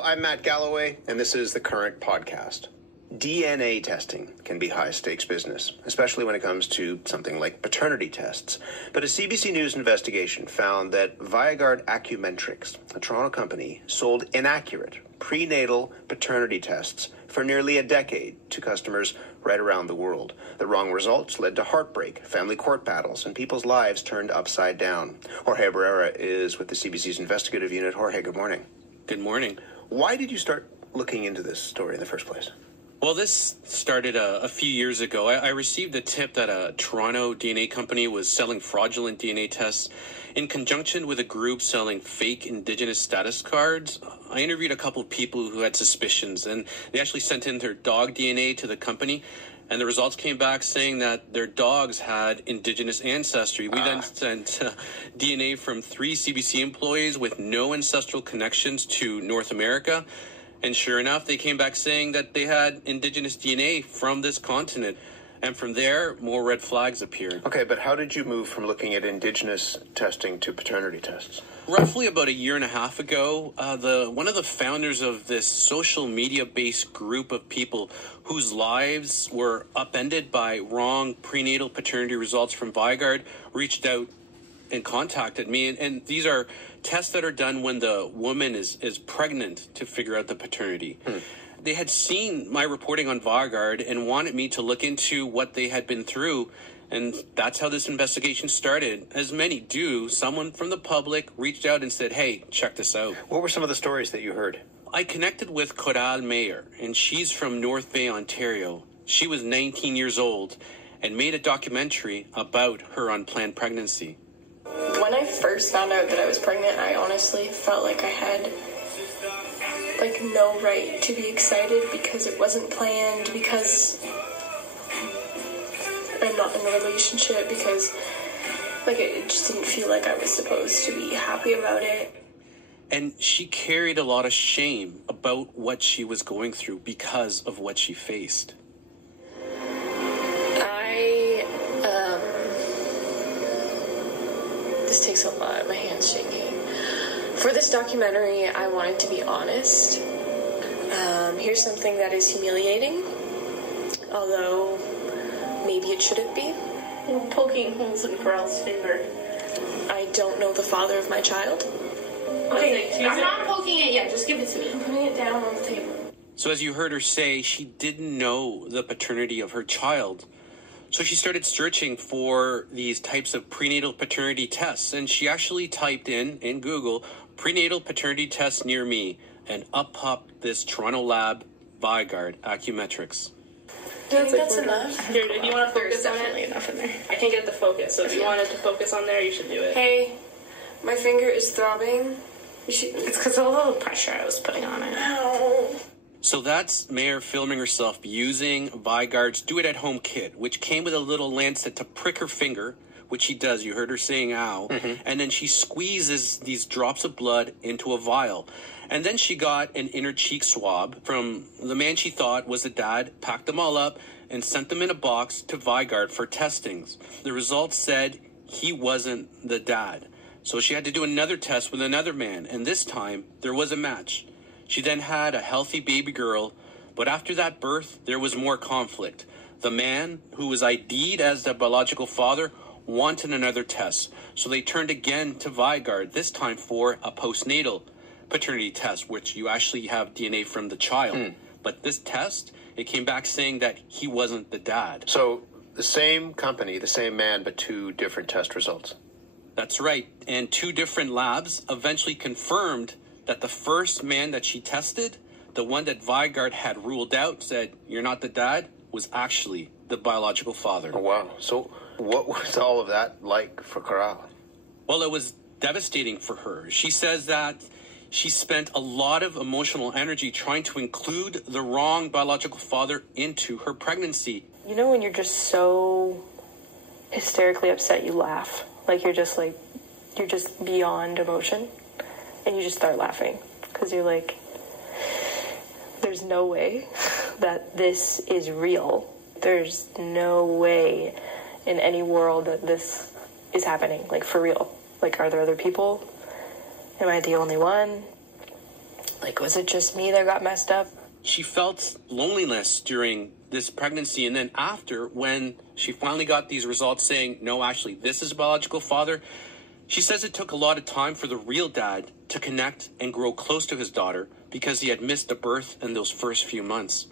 I'm Matt Galloway, and this is the Current Podcast. DNA testing can be high-stakes business, especially when it comes to something like paternity tests. But a CBC News investigation found that Viagard Acumetrics, a Toronto company, sold inaccurate prenatal paternity tests for nearly a decade to customers right around the world. The wrong results led to heartbreak, family court battles, and people's lives turned upside down. Jorge Barrera is with the CBC's investigative unit. Jorge, good morning. Good morning. Why did you start looking into this story in the first place? Well, this started a few years ago. I received a tip that a Toronto DNA company was selling fraudulent DNA tests in conjunction with a group selling fake Indigenous status cards. I interviewed a couple of people who had suspicions, and they actually sent in their dog DNA to the company, and the results came back saying that their dogs had Indigenous ancestry. We then sent DNA from 3 CBC employees with no ancestral connections to North America. And sure enough, they came back saying that they had Indigenous DNA from this continent. And from there, more red flags appeared. Okay, but how did you move from looking at Indigenous testing to paternity tests? Roughly about a year and a half ago, one of the founders of this social media-based group of people whose lives were upended by wrong prenatal paternity results from Viagard reached out and contacted me. And these are tests that are done when the woman is pregnant to figure out the paternity. They had seen my reporting on Viagard and wanted me to look into what they had been through. And that's how this investigation started. As many do, someone from the public reached out and said, hey, check this out. What were some of the stories that you heard? I connected with Coral Mayer, and she's from North Bay, Ontario. She was 19 years old and made a documentary about her unplanned pregnancy. When I first found out that I was pregnant, I honestly felt like I had no right to be excited because it wasn't planned, because I'm not in a relationship, because it just didn't feel like I was supposed to be happy about it. And she carried a lot of shame about what she was going through because of what she faced. This takes a lot. My hand's shaking. For this documentary, I wanted to be honest. Here's something that is humiliating, although maybe it shouldn't be. You're poking holes in Coral's finger. I don't know the father of my child. Okay, I'm not poking it yet. Just give it to me. I'm putting it down on the table. So as you heard her say, she didn't know the paternity of her child. So she started searching for these types of prenatal paternity tests, and she actually typed in Google, prenatal paternity tests near me, and up popped this Toronto lab, Viagard Acumetrics. Do you think that's enough? Here, do you want to focus on it? Definitely enough in there. I can't get the focus, so if you wanted to focus on there, you should do it. Hey, my finger is throbbing. It's because of all the pressure I was putting on it. Ow. So that's Mayer filming herself using Viagard's do-it-at-home kit, which came with a little lancet to prick her finger, which she does. You heard her saying, ow. And then she squeezes these drops of blood into a vial. And then she got an inner cheek swab from the man she thought was the dad, packed them all up, and sent them in a box to Viagard for testings. The results said he wasn't the dad. So she had to do another test with another man, and this time there was a match. She then had a healthy baby girl, but after that birth, there was more conflict. The man, who was ID'd as the biological father, wanted another test, so they turned again to Viagard, this time for a postnatal paternity test, which you actually have DNA from the child. But this test, it came back saying that he wasn't the dad. So the same company, the same man, but 2 different test results. That's right, and 2 different labs eventually confirmed that the first man that she tested, the one that Viagard had ruled out, said, you're not the dad, was actually the biological father. Oh, wow. So what was all of that like for Coral? Well, it was devastating for her. She says that she spent a lot of emotional energy trying to include the wrong biological father into her pregnancy. You know when you're just so hysterically upset you laugh? You're just beyond emotion? And you just start laughing because you're like, there's no way that this is real. There's no way in any world that this is happening, for real. Are there other people? Am I the only one? Like, was it just me that got messed up? She felt loneliness during this pregnancy, and then after, when she finally got these results saying, no, actually, this is a biological father, she says it took a lot of time for the real dad to connect and grow close to his daughter because he had missed the birth in those first few months.